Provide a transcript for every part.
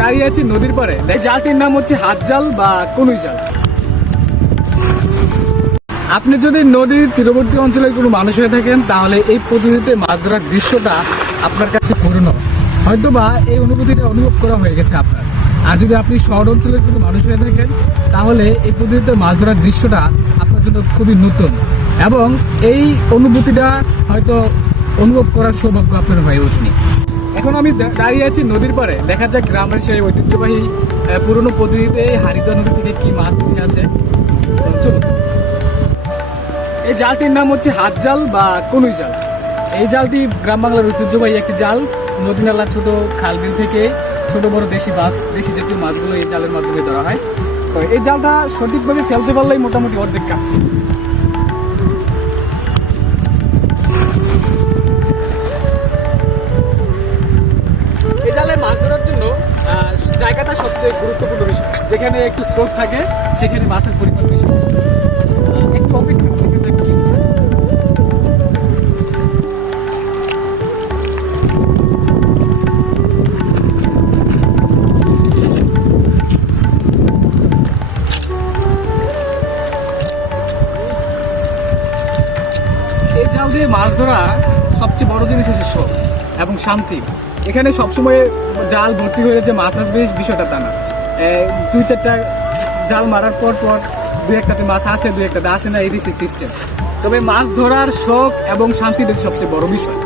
দাঁড়িয়ে আছি নদীর পাড়ে। জালটির নাম হচ্ছে হাত জাল বা কনুই জাল। আপনি যদি নদীর তীরবর্তী অঞ্চলের কোনো মানুষ হয়ে থাকেন তাহলে এই পদ্ধতিতে মাছ ধরার দৃশ্যটা আপনার কাছে পুরনো, হয়তোবা এই অনুভূতিটা অনুভব করা হয়ে গেছে আপনার। আর যদি আপনি শহর অঞ্চলের কোনো মানুষ হয়ে থাকেন তাহলে এই পদ্ধতিতে মাছ ধরার দৃশ্যটা আপনার জন্য খুবই নতুন, এবং এই অনুভূতিটা হয়তো অনুভব করার সৌভাগ্য আপনার হয়ে ওঠেনি। এখন আমি দাঁড়িয়ে আছি নদীর পাড়ে। দেখা যাক গ্রামের সেই ঐতিহ্যবাহী পুরনো পদ্ধতিতে হারিদা নদী থেকে কি মাছ উঠে আসে। চলুন। এই জালটির নাম হচ্ছে হাত জাল বা কনুই জাল। এই জালটি গ্রাম বাংলার ঐতিহ্যবাহী একটি জাল। নদী নালা, ছোট খাল বিল থেকে ছোট বড় দেশি মাছ, দেশি জাতীয় মাছগুলো এই জালের মাধ্যমে ধরা হয়। তো এই জালটা সঠিকভাবে ফেলতে পারলেই মোটামুটি অর্ধেক কাজ। এই জালে মাছ ধরার জন্য জায়গাটা সবচেয়ে গুরুত্বপূর্ণ বিষয়। যেখানে একটু স্রোত থাকে সেখানে মাছের পরিমাণ বেশি। একটু অপেক্ষা জাল দিয়ে মাছ ধরা সবচেয়ে বড় জিনিস হচ্ছে শখ এবং শান্তি। এখানে সবসময় জাল ভর্তি হয়ে যে মাছ আসবে বিষয়টা তা না। দুই চারটা জাল মারার পর দু একটাতে মাছ আসে, দু একটাতে আসে না, এই সিস্টেম। তবে মাছ ধরার শখ এবং শান্তিটা সবচেয়ে বড় বিষয়।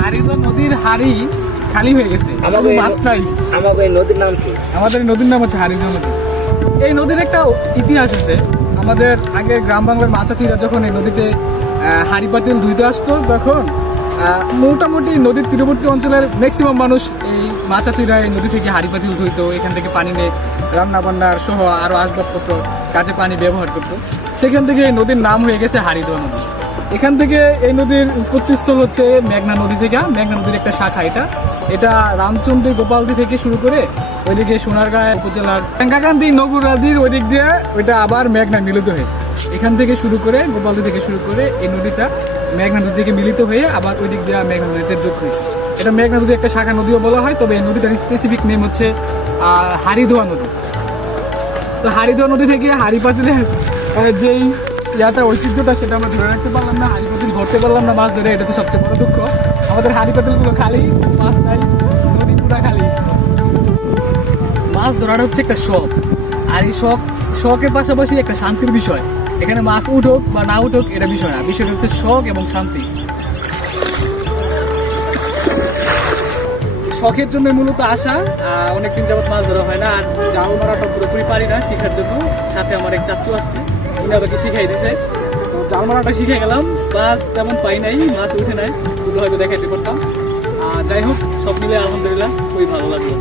হারিদা নদীর হাড়ি খালি হয়ে গেছে, মাছ নাই। আমাদের নদীর নাম কি? আমাদের নদীর নাম হচ্ছে হারিদা নদী। এই নদীর একটা ইতিহাস আছে। আমাদের আগে গ্রাম বাংলার মাছাচিরা যখন এই নদীতে হাড়ি পাতিল ধুইতে আসতো, তখন মোটামুটি নদীর তীরবর্তী অঞ্চলের ম্যাক্সিমাম মানুষ এই মাছাচিরা এই নদী থেকে হাড়ি পাতিল ধুইতো। এখান থেকে পানি নিয়ে রান্না বান্নার সহ আরও আসবাবপত্র কাজে পানি ব্যবহার করতো। সেখান থেকে এই নদীর নাম হয়ে গেছে হারিদোয়া নদী। এখান থেকে এই নদীর উৎপত্তিস্থল হচ্ছে মেঘনা নদী থেকে। মেঘনা নদীর একটা শাখা এটা রামচন্দ্রী গোপালদি থেকে শুরু করে ওইদিকে সোনারগাঁ উপজেলার ট্যাঙ্কাকান্দি নগুরাদির ওই দিক দিয়ে ওইটা আবার মেঘনা মিলিত হয়েছে। এখান থেকে শুরু করে গোপালদি থেকে শুরু করে এই নদীটা মেঘনা নদী থেকে মিলিত হয়ে আবার ওই দিক দিয়ে মেঘনা নদীতে যোগ হয়েছে। এটা মেঘনা নদী একটা শাখা নদীও বলা হয়, তবে এই নদীটার স্পেসিফিক নেম হচ্ছে হারিদোয়া নদী। তো হারিদোয়া নদী থেকে হাড়ি পাতিলের যেই ঐতিহ্যটা সেটা আমরা ধরে রাখতে পারলাম না, হাড়ি পাতিল ধরতে পারলাম না মাছ ধরে। এটা তো সবচেয়ে বড় দুঃখ। আমাদের হাড়ি পাতিলগুলো খালি, মাছ নাই, নদী পুরা খালি। মাছ ধরাটা হচ্ছে একটা শখ, আর এই শখের পাশাপাশি একটা শান্তির বিষয়। এখানে মাছ উঠুক বা না উঠুক এটা বিষয় না, বিষয়টা হচ্ছে শখ এবং শান্তি। শখের জন্য মূলত আসা। অনেকদিন যাবত মাছ ধরা হয় না, আর জাল মারাটা পুরোপুরি পারি না শেখার জন্য। সাথে আমার এক চাচু আসছে, উনি আমাকে শিখাই দিয়েছে। তো জাল মারাটা শিখে গেলাম। মাছ তেমন পাই নাই, মাছ উঠে নাই, হয়তো দেখাইতে পারতাম। যাই হোক, সব মিলে আলহামদুলিল্লাহ খুবই ভালো লাগলো।